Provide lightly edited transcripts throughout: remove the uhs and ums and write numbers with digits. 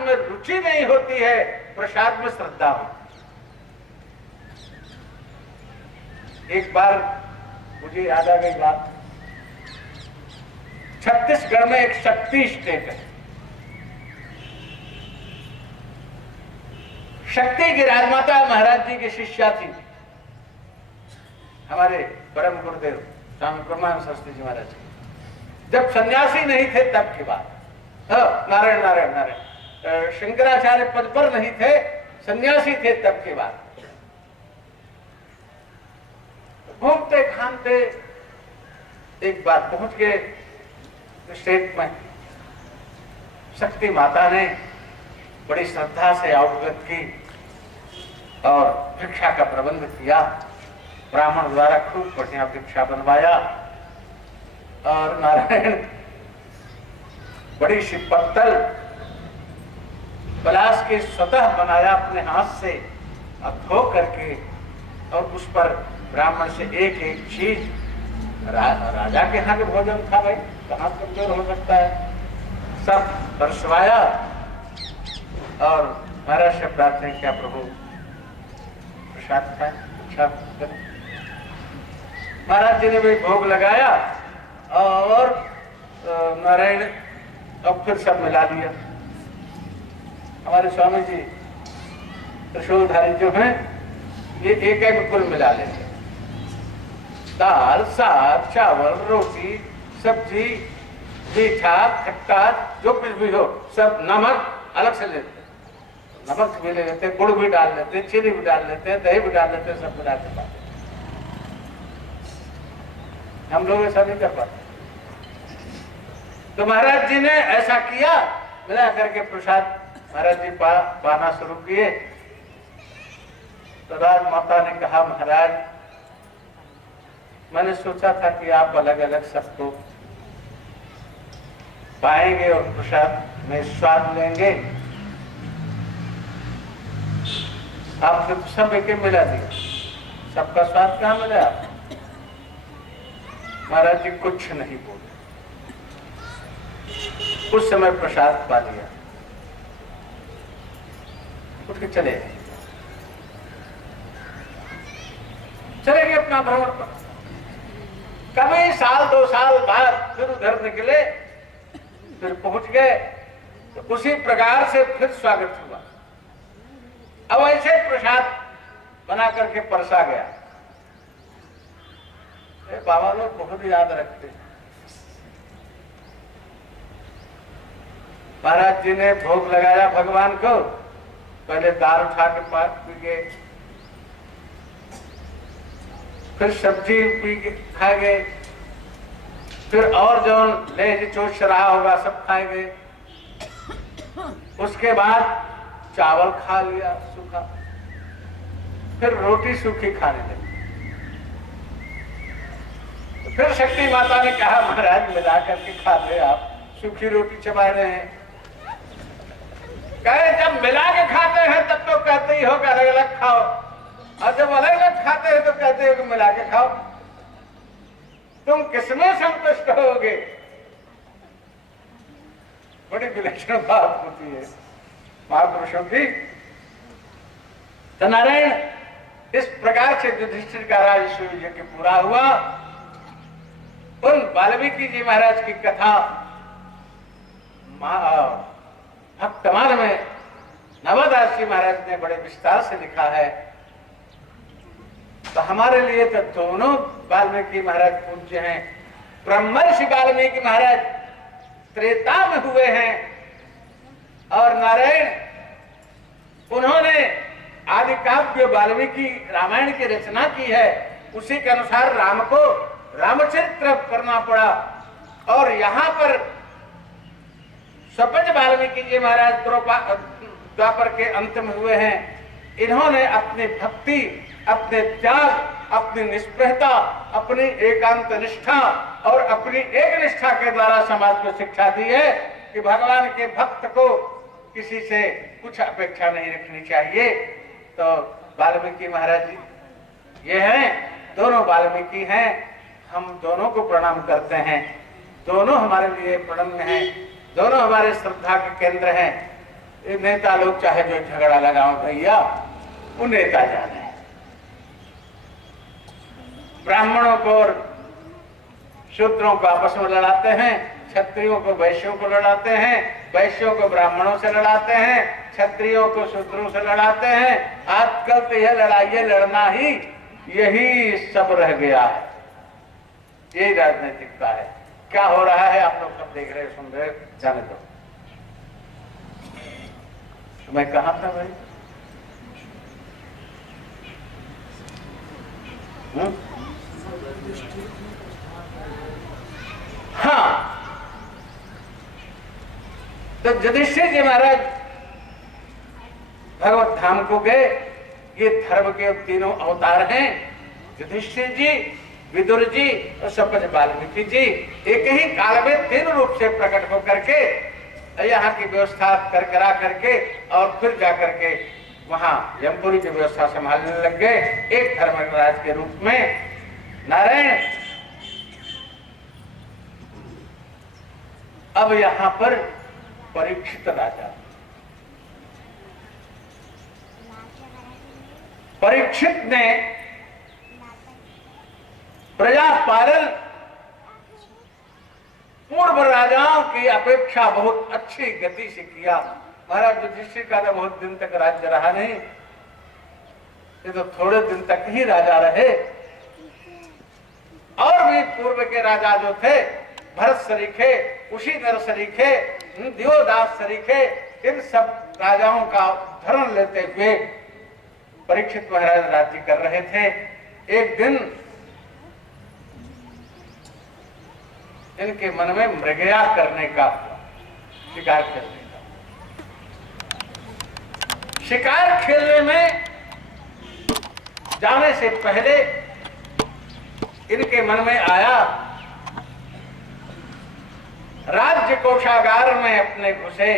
प्रसाद में रुचि नहीं होती है, प्रसाद में श्रद्धा होती। एक बार मुझे याद आ गई बात, छत्तीसगढ़ में एक शक्ति स्टेट है। शक्ति की राजमाता महाराज जी की शिष्या थी, हमारे परम गुरुदेव स्वामी ब्रह्मानंद सरस्वती जी महाराज जी। जब सन्यासी नहीं थे तब की बात, नारायण नारायण नारायण, शंकराचार्य पद पर नहीं थे, सन्यासी थे तब की बात। घूमते घामते एक बार पहुंच गए स्टेट में। शक्ति माता ने बड़ी श्रद्धा से आवभगत की और भिक्षा का प्रबंध किया। ब्राह्मण द्वारा खूब बढ़िया भिक्षा बनवाया और नारायण बड़ी सी पत्तल पलाश के स्वतः बनाया अपने हाथ से और धो करके, और उस पर ब्राह्मण से एक एक चीज, राजा के यहाँ के भोजन था भाई, कहाँ कमजोर हो सकता है, सब बरसवाया और महाराज से प्रार्थना किया, प्रभु प्रसाद खाए, अच्छा। महाराज जी ने भी भोग लगाया और नारायण अब फिर सब मिला दिया। हमारे स्वामी जी त्रिशूलधारी जो हैं, ये एक एक कुल मिला लेते, दाल, साग, चावल, रोटी, सब्जी, मीठा, खट्टा, जो कुछ भी हो, सब नमक अलग से लेते, नमक भी ले लेते, गुड़ भी डाल लेते, चीनी भी डाल लेते, दही भी डाल लेते, सब मिला के पाते। हम लोग ऐसा नहीं कर पाते। तो महाराज जी ने ऐसा किया, मिला करके प्रसाद महाराज जी पाना शुरू किए। तो राजमाता ने कहा, महाराज मैंने सोचा था कि आप अलग अलग सबको पाएंगे और प्रसाद में स्वाद लेंगे, आपने तो सब एक मिला दिया, सबका स्वाद कहाँ मिला आपको? महाराज जी कुछ नहीं बोले, उस समय प्रसाद पा लिया, उठ के चले गए अपना भ्रमण पर। कभी साल 2 साल बाद फिर उधर निकले, फिर पहुंच गए, तो उसी प्रकार से फिर स्वागत हुआ। अब ऐसे प्रसाद बना करके परसा गया। बाबा लोग बहुत याद रखते। महाराज जी ने भोग लगाया भगवान को, पहले दाल उठा के पाक पी गए, फिर सब्जी खाए गए, फिर और जो ले चोच रहा होगा सब खाए गए। उसके बाद चावल खा लिया सूखा, फिर रोटी सूखी खाने लगे। तो फिर शक्ति माता ने कहा, महाराज मिला करके खाते, आप सूखी रोटी चबा रहे हैं। कहे जब मिला के खाते हैं तब तो कहते ही हो कि अलग अलग खाओ, और जब अलग अलग खाते हैं तो कहते हो कि मिला के खाओ। तुम किसमें संतुष्ट होगे? बड़ी विलक्षण बात होती है महापुरुषों की। तो नारायण इस प्रकार से युधिष्ठिर का राजसूय यज्ञ पूरा हुआ। उन वाल्मीकि जी महाराज की कथा भक्तमाल में नवदास जी महाराज ने बड़े विस्तार से लिखा है। तो हमारे लिए तो दोनों वाल्मीकि महाराज पूज्य हैं। ब्रह्मर्षि वाल्मीकि महाराज त्रेता में हुए हैं और नारायण उन्होंने आदि काव्य वाल्मीकि रामायण की रचना की है। उसी के अनुसार राम को रामचरित्र करना पड़ा। और यहाँ पर स्वपंच वाल्मीकि जी महाराज द्वापर के अंत में हुए हैं। इन्होंने अपनी भक्ति, अपने त्याग, अपनी निष्प्रहता, अपनी एकांत निष्ठा और अपनी एक निष्ठा के द्वारा समाज को शिक्षा दी है कि भगवान के भक्त को किसी से कुछ अपेक्षा नहीं रखनी चाहिए। तो वाल्मीकि महाराज जी ये हैं, दोनों वाल्मीकि हैं। हम दोनों को प्रणाम करते हैं। दोनों हमारे लिए प्रणम्य हैं, दोनों हमारे श्रद्धा के केंद्र हैं। ये नेता लोग चाहे जो झगड़ा लगाओ भैया, वो नेता जाने। ब्राह्मणों को और शूद्रों को आपस में लड़ाते हैं, क्षत्रियों को वैश्यों को लड़ाते हैं, वैश्यों को ब्राह्मणों से लड़ाते हैं, क्षत्रियों को शूद्रों से लड़ाते हैं। आजकल तो यह लड़ाई लड़ना ही यही सब रह गया है, यही राजनीतिकता है। क्या हो रहा है आप लोग सब देख रहे सुन रहे, जाने दो। तो मैं कहा था भाई, हाँ, तो युधिष्ठिर जी महाराज भगवत धाम को गए। ये धर्म के तीनों अवतार हैं, युधिष्ठिर जी, विदुर जी और सपज वाल्मीकि जी। एक ही काल में तीन रूप से प्रकट होकर के यहाँ की व्यवस्था करा करके और फिर जाकर के वहां यमपुरी की व्यवस्था संभालने लग गए, एक धर्मराज के रूप में। नारायण अब यहां पर परीक्षित राजा, परीक्षित ने प्रजा पालन पूर्व राजाओं की अपेक्षा बहुत अच्छी गति से किया। महाराज युधिष्ठिर का तो बहुत दिन तक राज्य रहा नहीं, ये तो थोड़े दिन तक ही राजा रहे। और भी पूर्व के राजा जो थे, भरत सरीखे, कुशीनर सरीखे, दियोदास सरीखे, इन सब राजाओं का धर्म लेते हुए परीक्षित महाराज राज्य कर रहे थे। एक दिन इनके मन में मृगया करने का, शिकार खेलने का, शिकार खेलने में जाने से पहले इनके मन में आया, राज्य कोषागार में अपने घुसे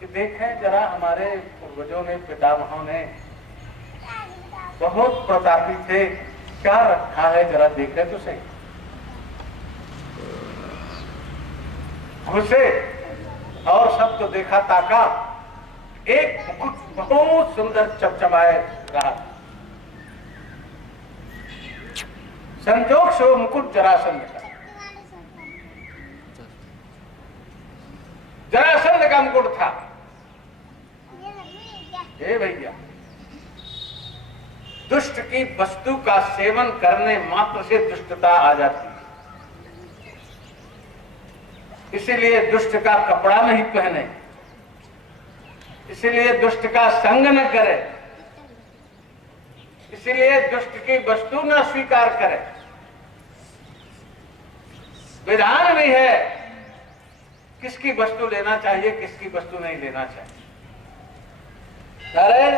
कि देखें जरा हमारे पूर्वजों ने, पितामहों ने बहुत प्रतापी थे, क्या रखा है जरा देखें तो सही। घुसे और सब तो देखा ताका, एक मुकुट बहुत सुंदर चमचमाए रहा। संजोग से वो मुकुट जरासंध का, जरासंध का मुकुट था। हे भैया, दुष्ट की वस्तु का सेवन करने मात्र से दुष्टता आ जाती है, इसीलिए दुष्ट का कपड़ा नहीं पहने, इसीलिए दुष्ट का संग न करे, इसीलिए दुष्ट की वस्तु न स्वीकार करे। विधान भी है किसकी वस्तु लेना चाहिए, किसकी वस्तु नहीं लेना चाहिए। अरे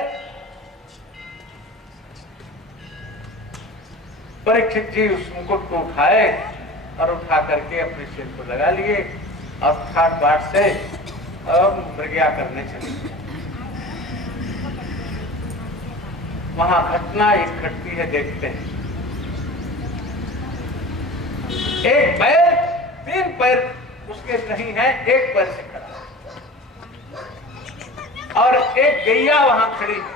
परीक्षित जी उस मुकुट को उठाए और उठा करके अपने सिर को लगा लिए और ठाट बाट से मृगया करने चले। वहां घटना एक घटती है, देखते हैं। एक बैल, तीन पैर उसके नहीं है, एक पैर से खड़ा और एक गैया वहां खड़ी है।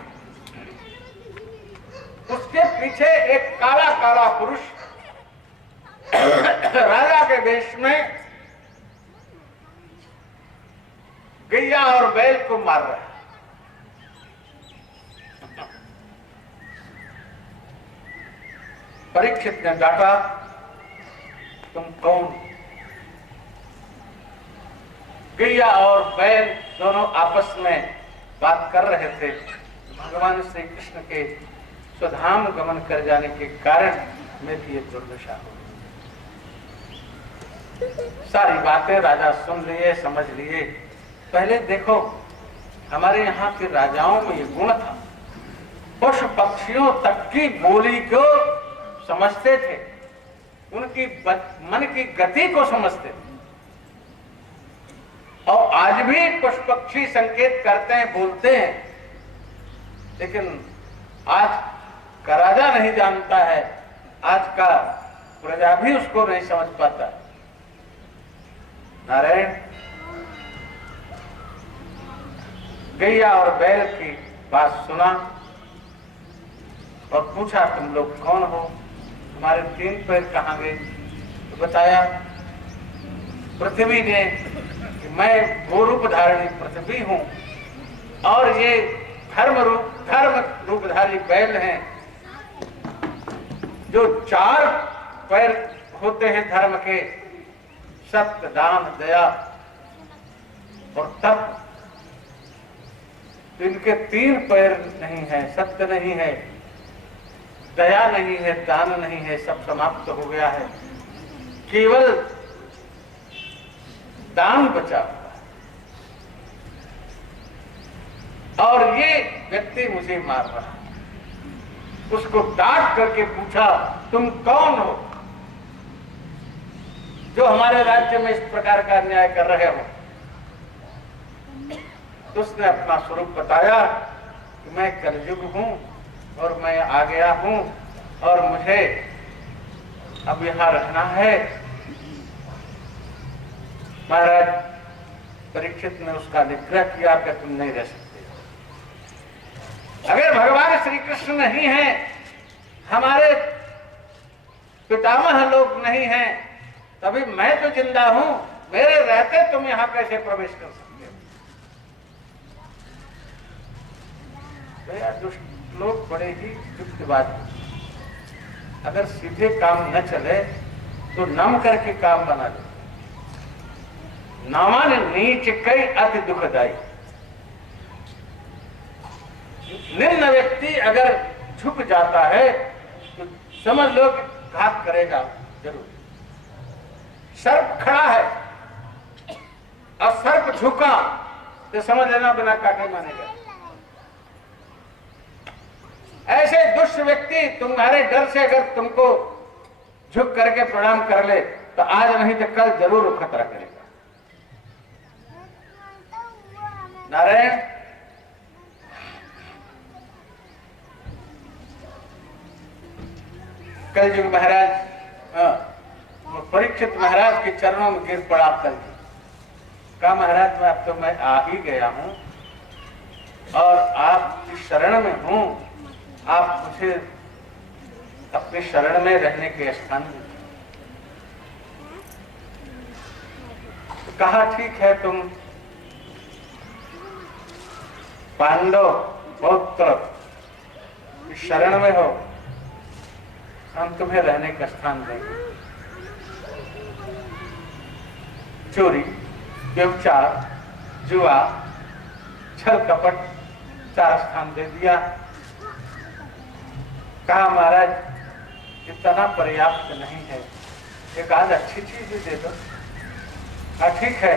उसके पीछे एक काला काला पुरुष राजा के वेश में गैया और बैल को मार रहा है। परीक्षित ने डांटा, तुम कौन? गैया और बैल दोनों आपस में बात कर रहे थे। भगवान श्री कृष्ण के स्वधाम गमन कर जाने के कारण मेरी ये दुर्दशा हो। सारी बातें राजा सुन लिए, समझ लिए। पहले देखो हमारे यहाँ के राजाओं में ये गुण था, पशु पक्षियों तक की बोली को समझते थे, उनकी मन की गति को समझते थे। और आज भी पशु पक्षी संकेत करते हैं, बोलते हैं, लेकिन आज का राजा नहीं जानता है, आज का प्रजा भी उसको नहीं समझ पाता। नारायण गैया और बैल की बात सुना और पूछा, तुम लोग कौन हो, तुम्हारे 3 पैर कहाँ गए? तो बताया पृथ्वी ने कि मैं गोरूप धारणी पृथ्वी हूं और ये धर्म रूपधारी बैल हैं, जो 4 पैर होते हैं धर्म के, सत्य, दान, दया और तप। इनके 3 पैर नहीं है, सत्य नहीं है, दया नहीं है, दान नहीं है, सब समाप्त हो गया है, केवल दान बचा हुआ है। और ये व्यक्ति मुझे मार रहा है। उसको डांट करके पूछा, तुम कौन हो जो हमारे राज्य में इस प्रकार का अन्याय कर रहे हो? तो उसने अपना स्वरूप बताया कि मैं कलयुग हूं और मैं आ गया हूं और मुझे अब यहां रहना है। महाराज परीक्षित ने उसका निग्रह किया कि तुम नहीं रह सकते। अगर भगवान श्री कृष्ण नहीं है, हमारे पितामह लोग नहीं हैं, तभी मैं तो जिंदा हूं, मेरे रहते तुम यहां कैसे प्रवेश कर सकते हो? यार दुष्ट लोग बड़े ही युक्तिवादी, अगर सीधे काम न चले तो नम करके काम बना दे। नामान नीच कई अति दुखदाई। निम्न व्यक्ति अगर झुक जाता है तो समझ लो कि घात करेगा जरूर। सर्प खड़ा है और सर्प झुका तो समझ लेना बिना काटे मानेगा। ऐसे दुष्ट व्यक्ति तुम्हारे डर से अगर तुमको झुक करके प्रणाम कर ले तो आज नहीं तो कल जरूर खतरा करेगा। नारायण कलयुग महाराज, परीक्षित महाराज के चरणों में गिर पड़ा कलयुग। कहा महाराज मैं अब तो मैं आ ही गया हूं और आपकी शरण में हूं, आप मुझे अपनी शरण में रहने के स्थान में। कहा ठीक है, तुम पांडव पौत्र शरण में हो, हम तुम्हें रहने का स्थान देंगे। चोरी, व्यभिचार, जुआ, छल कपट 4 स्थान दे दिया। कहा महाराज इतना पर्याप्त नहीं है, एक आध अच्छी चीज भी दे दो। ठीक है।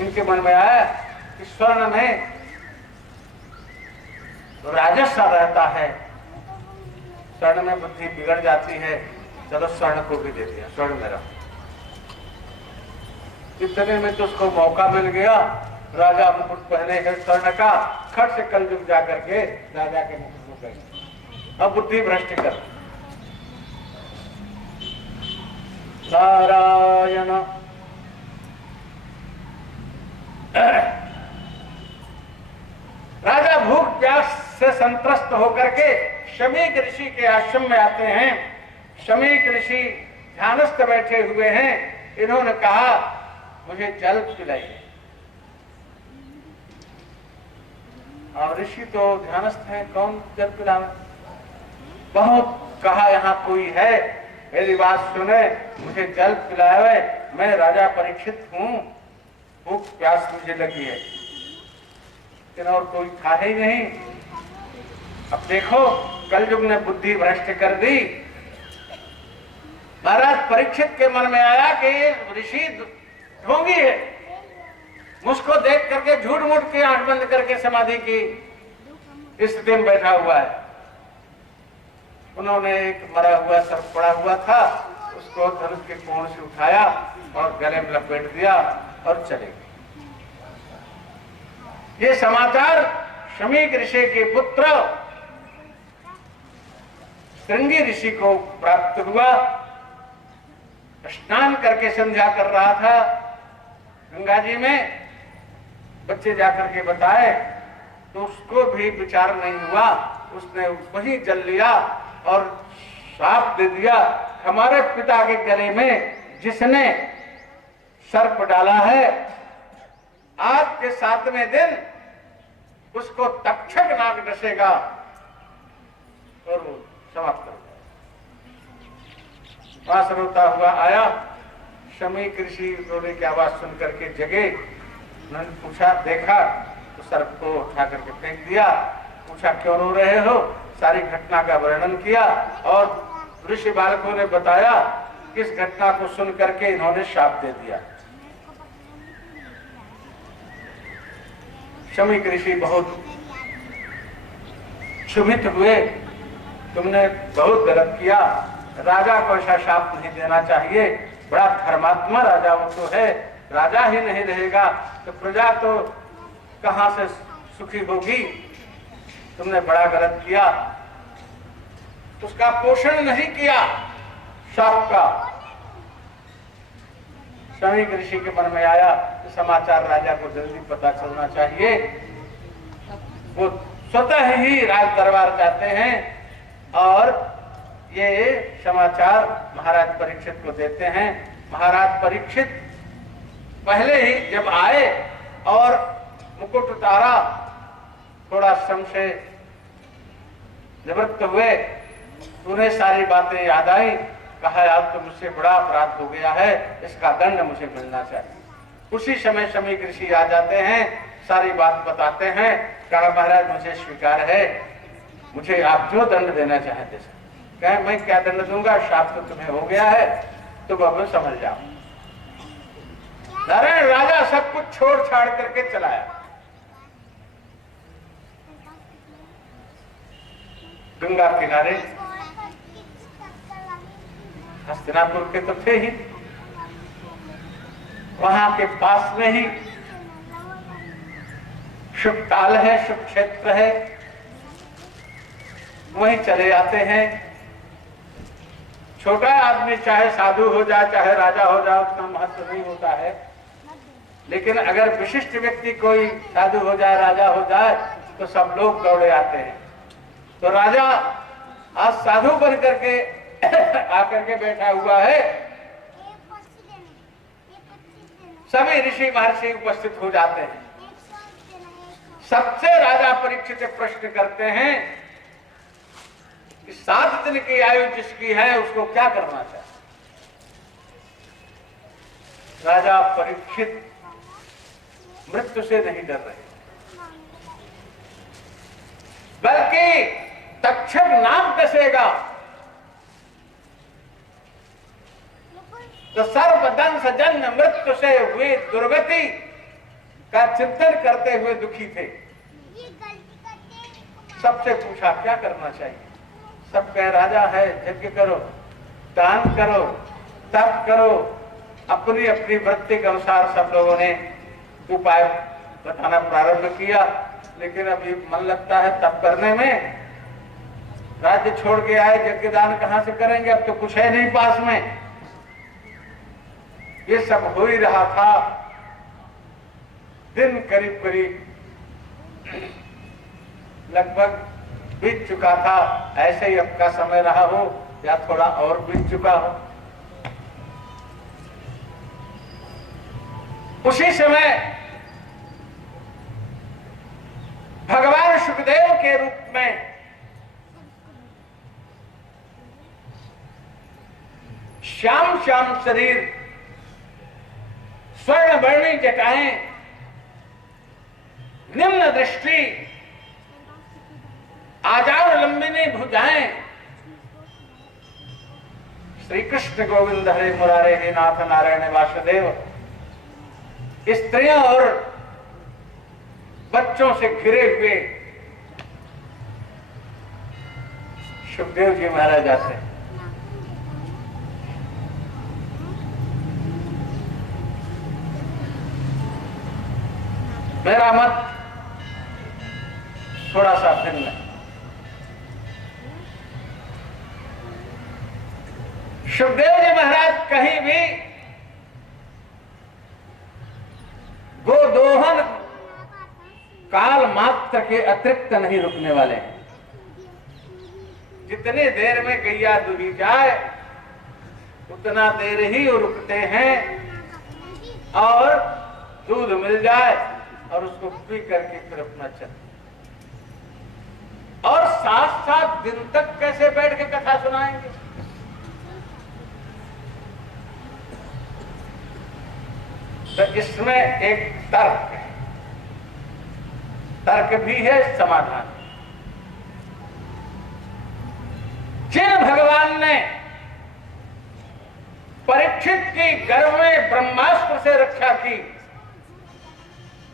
इनके मन में आया कि स्वर्ण में राजस्व रहता है, स्वर्ण में बुद्धि बिगड़ जाती है, चलो स्वर्ण को भी दे दिया, स्वर्ण में रहो। इतने में तो उसको मौका मिल गया, राजा मुकुट पहने है स्वर्ण का, खट से कलयुग जाकर के राजा के मुकुट में गए। अब बुद्धि भ्रष्ट कर। नारायण राजा भूख प्यास से संत्रस्त होकर के शमीक ऋषि के आश्रम में आते हैं। शमीक ऋषि ध्यानस्थ बैठे हुए हैं। इन्होंने कहा मुझे जल पिलाइए। और ऋषि तो ध्यानस्थ हैं, कौन जल पिलावे? बहुत कहा यहाँ कोई है, मेरी बात सुने, मुझे जल पिलावे, मैं राजा परीक्षित हूं, भूख प्यास मुझे लगी है। लेकिन और कोई था ही नहीं। अब देखो कलयुग ने बुद्धि भ्रष्ट कर दी। महाराज परीक्षित के मन में आया कि ये ऋषि ढोंगी है, मुझको देख करके झूठ मूठ के आंख बंद करके समाधि की स्थिति में बैठा हुआ है। उन्होंने एक मरा हुआ सर्प पड़ा हुआ था, उसको धनुष के कोण से उठाया और गले में लपेट दिया और चले गए। ये समाचार शमीक ऋषि के पुत्र श्रृंगी ऋषि को प्राप्त हुआ। स्नान करके संध्या कर रहा था गंगा जी में। बच्चे जाकर के बताए तो उसको भी विचार नहीं हुआ, उसने वही जल लिया और श्राप दे दिया, हमारे पिता के गले में जिसने सर्प डाला है, आज के 7वें दिन उसको तक्षक नाग डसेगा और वो समाप्त हो जाएगा। वहां से रोता हुआ आया, शमीक ऋषि रोने की आवाज सुन करके जगे, उन्होंने पूछा, देखा तो सर्प को उठा करके फेंक दिया, पूछा क्यों रो रहे हो, सारी घटना का वर्णन किया और ऋषि बालकों ने बताया किस घटना को सुन करके इन्होंने शाप दे दिया। शमीक ऋषि बहुत क्षुभित हुए, तुमने बहुत गलत किया, राजा को ऐसा शाप नहीं देना चाहिए, बड़ा धर्मात्मा राजा वो तो है, राजा ही नहीं रहेगा तो प्रजा तो कहां से सुखी होगी, तुमने बड़ा गलत किया, उसका पोषण नहीं किया शाप का। शमीक ऋषि के मन में आया कि समाचार राजा को जल्दी पता चलना चाहिए, वो स्वतः ही राज दरबार जाते हैं और ये समाचार महाराज परीक्षित को देते हैं। महाराज परीक्षित पहले ही जब आए और मुकुट उतारा, थोड़ा संशय निवृत्त हुए, उन्हें सारी बातें याद आई, कहा आज तो मुझसे बड़ा अपराध हो गया है, इसका दंड मुझे मिलना चाहिए। उसी समय शमीक ऋषि आ जाते हैं, सारी बात बताते हैं, कहा महाराज मुझे स्वीकार है, मुझे आप जो दंड देना चाहते हैं। कहे मैं क्या दंड दूंगा, शाप तो तुम्हें हो गया है, तुम अब समझ जाओ। नारायण राजा सब कुछ छोड़ छाड़ करके चलाया, गंगा किनारे, हस्तिनापुर के तो थे ही, वहां के पास में ही शुभ ताल है, शुभ क्षेत्र है, वहीं चले आते हैं। छोटा आदमी चाहे साधु हो जाए चाहे राजा हो जाए उतना महत्व नहीं होता है, लेकिन अगर विशिष्ट व्यक्ति कोई साधु हो जाए राजा हो जाए तो सब लोग दौड़े आते हैं। तो राजा आज साधु बन करके आकर के बैठा हुआ है, सभी ऋषि महर्षि उपस्थित हो जाते हैं। सबसे राजा परीक्षित प्रश्न करते हैं कि 7 दिन की आयु जिसकी है उसको क्या करना चाहिए। राजा परीक्षित मृत्यु से नहीं डर रहे, बल्कि तक्षक नाग डसेगा तो सर्वदंश जन्म मृत्यु से हुई दुर्गति का चिंतन करते हुए दुखी थे। सबसे पूछा क्या करना चाहिए, सब कह राजा है, यज्ञ करो, दान करो, तप करो। अपनी अपनी वृत्ति के अनुसार सब लोगों ने उपाय बताना प्रारंभ किया, लेकिन अभी मन लगता है तप करने में। राज्य छोड़ के आए, यज्ञ दान कहां से करेंगे, अब तो कुछ है नहीं पास में। ये सब हो ही रहा था, दिन करीब करीब लगभग बीत चुका था। ऐसे ही अब का समय रहा हो या थोड़ा और बीत चुका हो। उसी समय भगवान सुखदेव के रूप में श्याम श्याम शरीर, स्वर्ण वर्णी जटाएं, निम्न दृष्टि, आजार लंबिनी भुजाएं, श्री कृष्ण गोविंद हरे मुरारे हे नाथ नारायण वासुदेव, स्त्रियों और बच्चों से घिरे हुए सुखदेव जी महाराज आते हैं। मेरा मत थोड़ा सा भिन्न है। सुखदेव जी महाराज कहीं भी गोदोहन काल मात्र के अतिरिक्त नहीं रुकने वाले हैं। जितनी देर में गैया दुही जाए उतना देर ही रुकते हैं और दूध मिल जाए और उसको पी करके फिर अपना चलते। और 7-7 दिन तक कैसे बैठ के कथा सुनाएंगे? तो इसमें एक तर्क है, तर्क भी है, समाधान। जिन भगवान ने परीक्षित की गर्भ में ब्रह्मास्त्र से रक्षा की,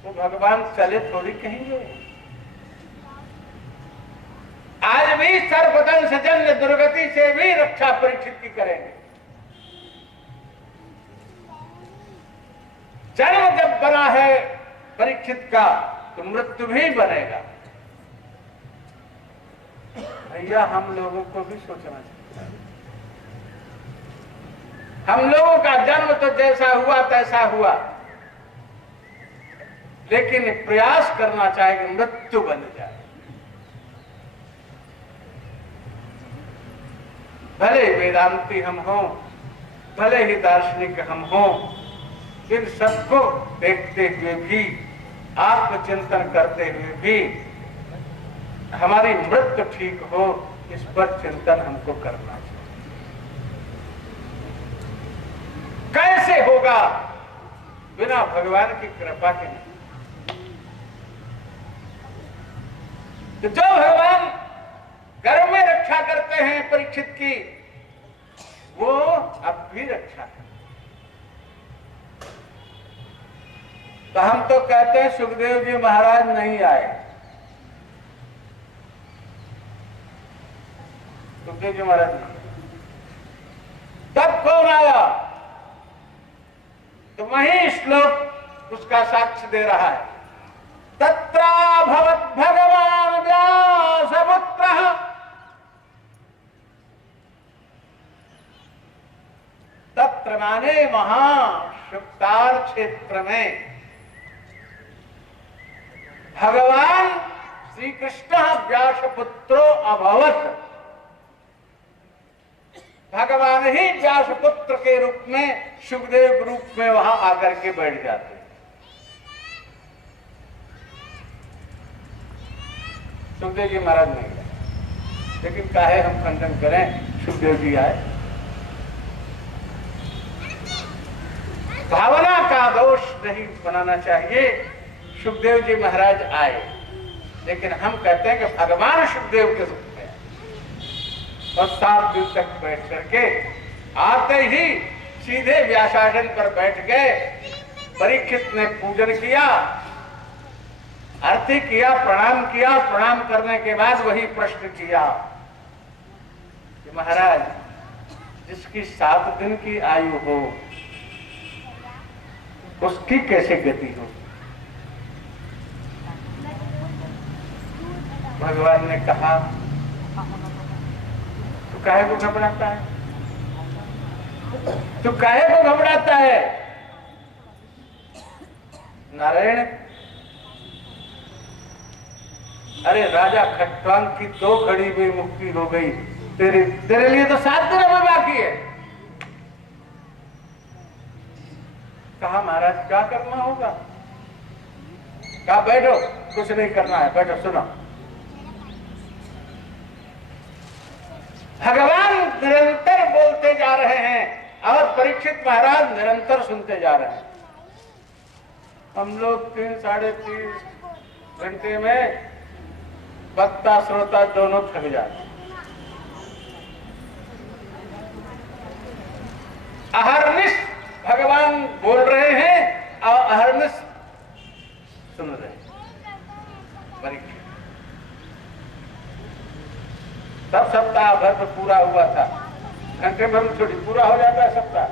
वो भगवान चले थोड़ी कहेंगे। आज भी सर्वदंश जन्य दुर्गति से भी रक्षा परीक्षित की करेंगे। जन्म जब बना है परीक्षित का तो मृत्यु भी बनेगा। भैया हम लोगों को भी सोचना चाहिए। हम लोगों का जन्म तो जैसा हुआ तैसा हुआ, लेकिन प्रयास करना चाहिए कि मृत्यु बन जाए। भले वेदांती हम हों, भले ही दार्शनिक हम हों, इन सबको देखते हुए भी, आत्मचिंतन करते हुए भी हमारी मृत्यु ठीक हो, इस पर चिंतन हमको करना चाहिए। कैसे होगा? बिना भगवान की कृपा के नहीं। तो जो भगवान गर्भ में रक्षा करते हैं परीक्षित की, वो अब भी रक्षा करते। तो हम तो कहते हैं सुखदेव जी महाराज नहीं आए। सुखदेव जी महाराज नहीं, तब कौन आया? तो वही श्लोक उसका साक्ष्य दे रहा है। तत्राभवत् भगवान व्यासपुत्रः, तत्र माने वहां शुक्तार क्षेत्र में भगवान श्री कृष्ण व्यासपुत्रो अभवत्। भगवान ही व्यासपुत्र के रूप में, सुखदेव रूप में वहां आकर के बैठ जाते। सुखदेव जी महाराज नहीं गए, लेकिन काहे हम खंडन करें, सुखदेव जी आए। भावना का दोष नहीं बनाना चाहिए। सुखदेव जी महाराज आए, लेकिन हम कहते हैं कि भगवान सुखदेव के रूप में और 7 दिन तक बैठ करके आते ही सीधे व्यासासन पर बैठ गए। परीक्षित ने पूजन किया, आरती किया, प्रणाम किया। प्रणाम करने के बाद वही प्रश्न किया कि महाराज, जिसकी 7 दिन की आयु हो उसकी कैसे गति हो? भगवान ने कहा, तू काहे को घबराता है? तू काहे को घबराता है? नारायण, अरे राजा खट्टांग की 2 घड़ी में मुक्ति हो गई, तेरे लिए तो 7 दिन अभी बाकी है। कहा महाराज क्या करना होगा? कहा बैठो, कुछ नहीं करना है, बैठो सुनो। भगवान निरंतर बोलते जा रहे हैं और परीक्षित महाराज निरंतर सुनते जा रहे हैं। हम लोग 3-3.5 घंटे में वक्ता श्रोता दोनों थक जाते। अहर्निश भगवान बोल रहे हैं और अहर्निश सुन रहे हैं। परीक्षित तब सप्ताह भर में पूरा हुआ था, घंटे भर में थोड़ी पूरा हो जाता है सप्ताह।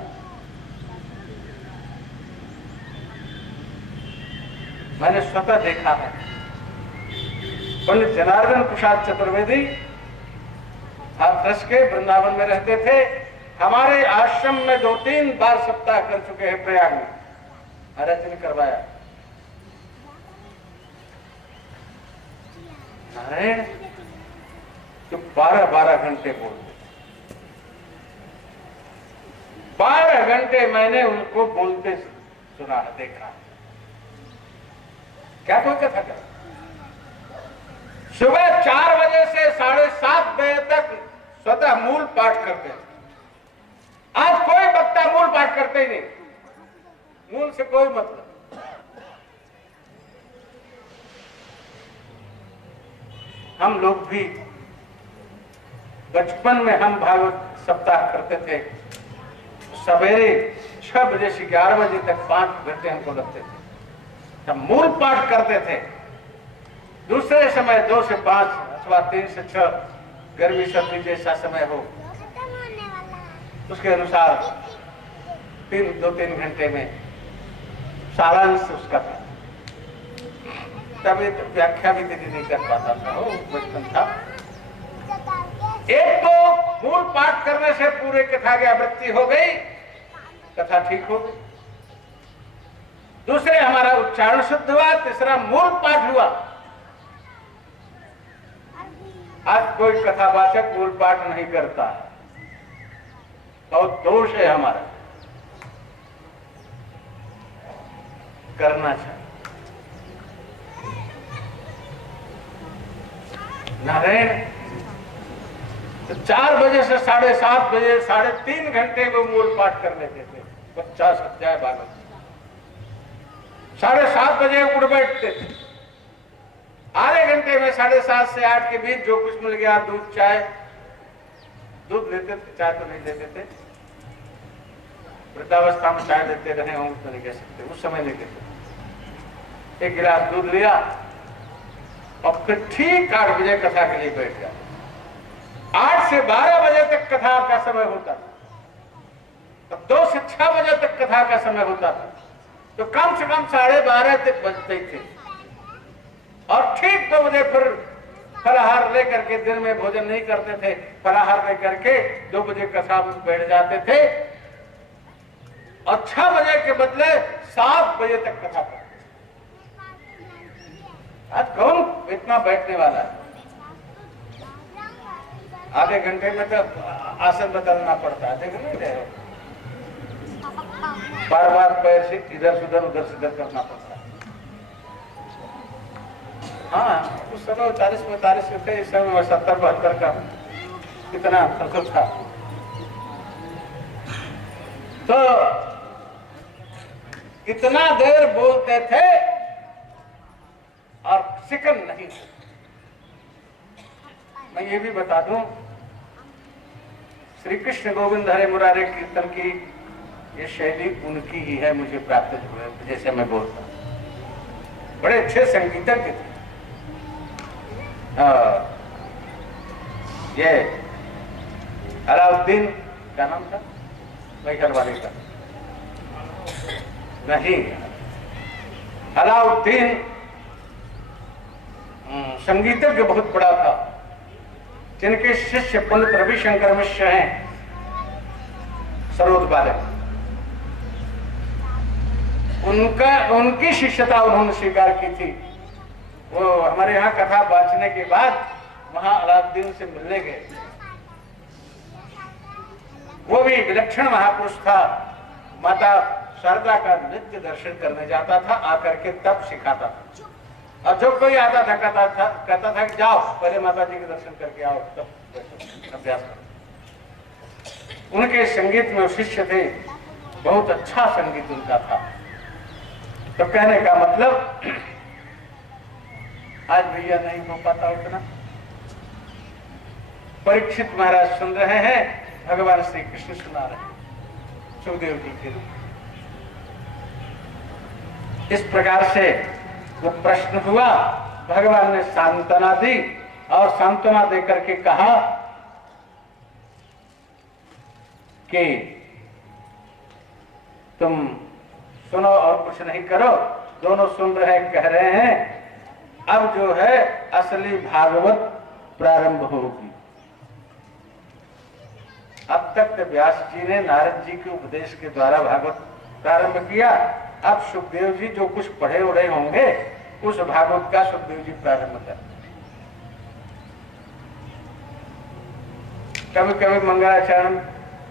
मैंने स्वतः देखा है। पंडित जनार्दन प्रसाद चतुर्वेदी हाथरस के वृंदावन में रहते थे। हमारे आश्रम में 2-3 बार सप्ताह कर चुके हैं प्रयाग में, महाराज ने करवाया। नारायण जो 12-12 घंटे बोलते, 12 घंटे मैंने उनको बोलते सुना, देखा। क्या कोई कथा कर? सुबह 4 बजे से 7:30 बजे तक स्वतः मूल पाठ करते हैं। आज कोई वक्ता मूल पाठ करते ही नहीं, मूल से कोई मतलब। हम लोग भी बचपन में हम भागवत सप्ताह करते थे, सवेरे 6 बजे से 11 बजे तक 5 घंटे हमको लगते थे, तब मूल पाठ करते थे। दूसरे समय 2 से 5 अथवा 3 से 6 गर्मी सर्दी जैसा समय हो, उसके अनुसार 2-3 घंटे में सारांश उसका था। तभी तो व्याख्या भी दीदी नहीं कर पाता था, वो बचपन था। एक तो मूल पाठ करने से पूरे कथा की आवृत्ति हो गई, कथा ठीक हो गई। दूसरे हमारा उच्चारण शुद्ध हुआ, तीसरा मूल पाठ हुआ। आज कोई कथावाचक मूल पाठ नहीं करता है, बहुत दोष है हमारा, करना चाहिए। नारायण तो 4 बजे से 7:30 बजे 3.5 घंटे में मूल पाठ कर लेते थे, 50 अध्याय भागवत। 7:30 बजे उठ बैठते थे, आधे घंटे में 7:30 से 8 के बीच जो कुछ मिल गया, दूध चाय, दूध लेते थे, चाय तो नहीं लेते थे, वृद्धावस्था में चाय लेते रहे हों तो नहीं कह सकते, उस समय नहीं लेते। 1 गिलास दूध लिया और फिर ठीक 8 बजे कथा के लिए बैठ गया। 8 से 12 बजे तक कथा का समय होता था, तब 2 से 6 बजे तक कथा का समय होता था, तो कम से कम 12:30 तक बजते थे। और ठीक 2 बजे फिर फलाहार लेकर के, दिन में भोजन नहीं करते थे, फलाहार लेकर के 2 बजे कथा में बैठ जाते थे और 6 बजे के बदले 7 बजे तक कथा करते। आज कौन इतना बैठने वाला है? आधे घंटे में तो आसन बदलना पड़ता है, देख नहीं रहे हो? बार-बार पैर से इधर से उधर करना पड़ता है। हाँ, उस समय 40-45 में थे, इस समय 70-72 का कितना अंतर था। तो इतना देर बोलते थे और सिकन नहीं। मैं ये भी बता दूं, श्री कृष्ण गोविंद हरे मुरारे कीर्तन की ये शैली उनकी ही है, मुझे प्राप्त हुए, जैसे मैं बोलता हूं। बड़े अच्छे संगीतज्ञ थे। ये अलाउद्दीन, क्या नाम था मैहर वाले का? नहीं, अलाउद्दीन संगीतज्ञ बहुत बड़ा था, जिनके शिष्य पंडित रविशंकर मिश्र हैं, सरोद वाले। उनकी शिष्यता उन्होंने स्वीकार की थी। वो हमारे यहाँ कथा बांचने के बाद वहां अलाउद्दीन से मिलने गए। वो भी विलक्षण महापुरुष था, माता शारदा का नित्य दर्शन करने जाता था, आकर के तब सिखाता था। और जो कोई आता था कहता था कि जाओ पहले माता जी के दर्शन करके आओ, तब अभ्यास करो। उनके संगीत में शिष्य थे, बहुत अच्छा संगीत उनका था। तो कहने का मतलब, आज भैया नहीं हो पाता उतना। परीक्षित महाराज सुन रहे हैं, भगवान श्री कृष्ण सुना रहे हैं सुखदेव जी के रूप। इस प्रकार से वो प्रश्न हुआ, भगवान ने सांत्वना दी और सांत्वना देकर के कहा कि तुम सुनो और कुछ नहीं करो, दोनों सुन रहे कह रहे हैं। अब जो है असली भागवत प्रारंभ होगी। अब तक तो व्यास जी ने नारद जी के उपदेश के द्वारा भागवत प्रारंभ किया। अब सुखदेव जी जो कुछ पढ़े उड़े होंगे, उस भागवत का सुखदेव जी प्रारंभ कर। कभी कभी मंगलाचरण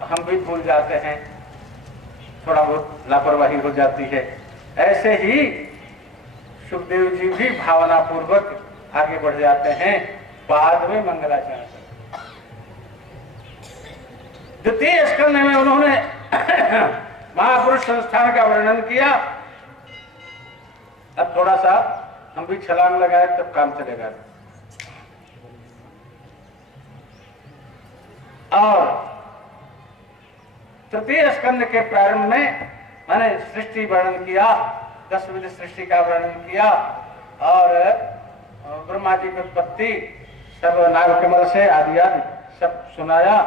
हम भी भूल जाते हैं, थोड़ा बहुत लापरवाही हो जाती है। ऐसे ही सुखदेव जी भी भावना पूर्वक आगे बढ़ जाते हैं, बाद में मंगलाचरण। द्वितीय स्कंद में उन्होंने महापुरुष संस्थान का वर्णन किया। अब थोड़ा सा हम भी छलांग लगाए तब काम चलेगा। और तृतीय स्कंद के प्रारंभ में मैंने सृष्टि वर्णन किया, 10 विध सृष्टि का वर्णन किया और ब्रह्मा जी की उत्पत्ति सब नागकमल से आदि आदि सब सुनाया।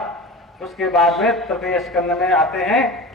उसके बाद में तृतीय स्कंद में आते हैं